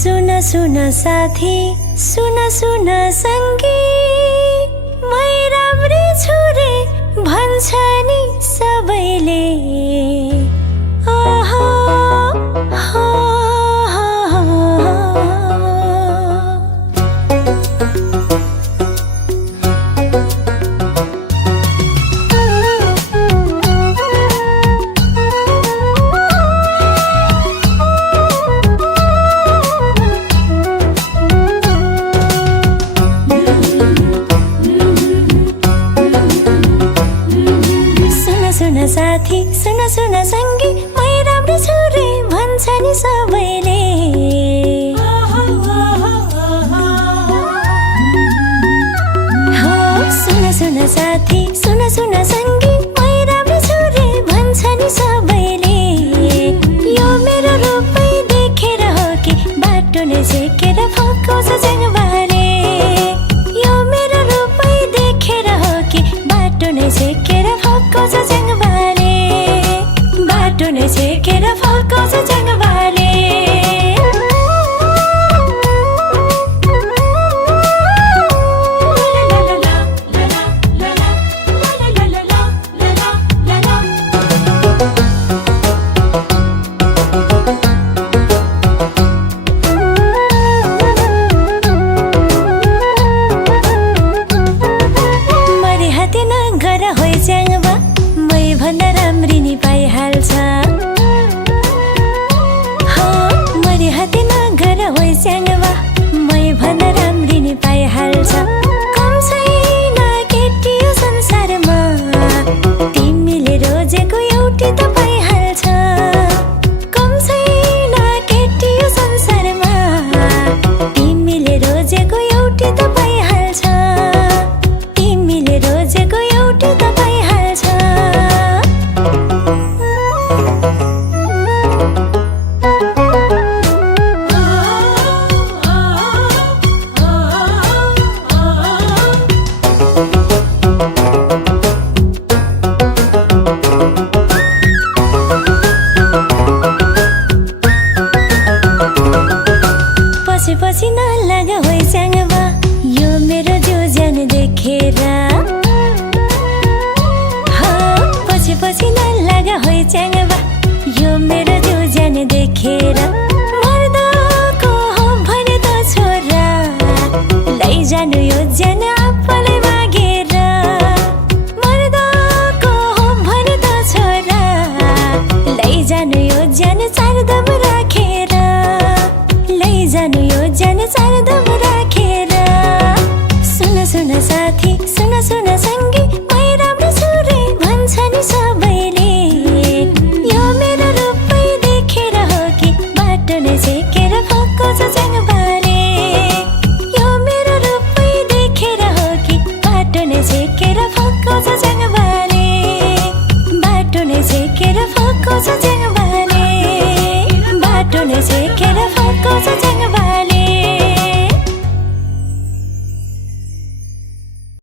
सुन साथी, सुन संगी, मै राम्री छु रे भन्छ नि सबैले। ओहो हो सुन साथी, सुन संगी, मै राम्री छु रे भन्छ नि सबैले। सुन साथी, सुन संगी, मै राम्री छु रे भन्छ नि सबैले। यो मेरो रूपै देखेर हो कि बाटो नै झेकेर फकाउँछ जङ्गबाले। यो मेरो रूपै देखेर हो कि बाटो नै झेकेर फकाउँछ जङ्गबाले। बाटो नै झेकेर फकाउँछ जङ्गबाले। पाइहाल्छ मरि हाते नगर होइ च्याङ्बा, मै भन्न राम्री नि पाइहाल्छ। कम छैन केटी यो संसारमा, तिमीले रोजेको एउटै त पाइहाल्छ। कम छैन केटी यो संसारमा, तिमीले रोजेको एउटै त पाइहाल्छ। तिमीले रोजेको एउटै त पाइहाल्छ। पछि नलाग होइ च्याङ्बा, यो मेरो जिउ ज्यान देखेर। पछि नलाग होइ च्याङ्बा, यो मेरो जिउ ज्यान देखेर। मर्दको हो भने त छोरा, लैजानु यो ज्यान आफूलाई मागेर। मर्दको हो भने त छोरा, लैजानु यो ज्यान चारदम राखेर। लैजानु यो ज्यान चारदम राखेर। सुन साथी,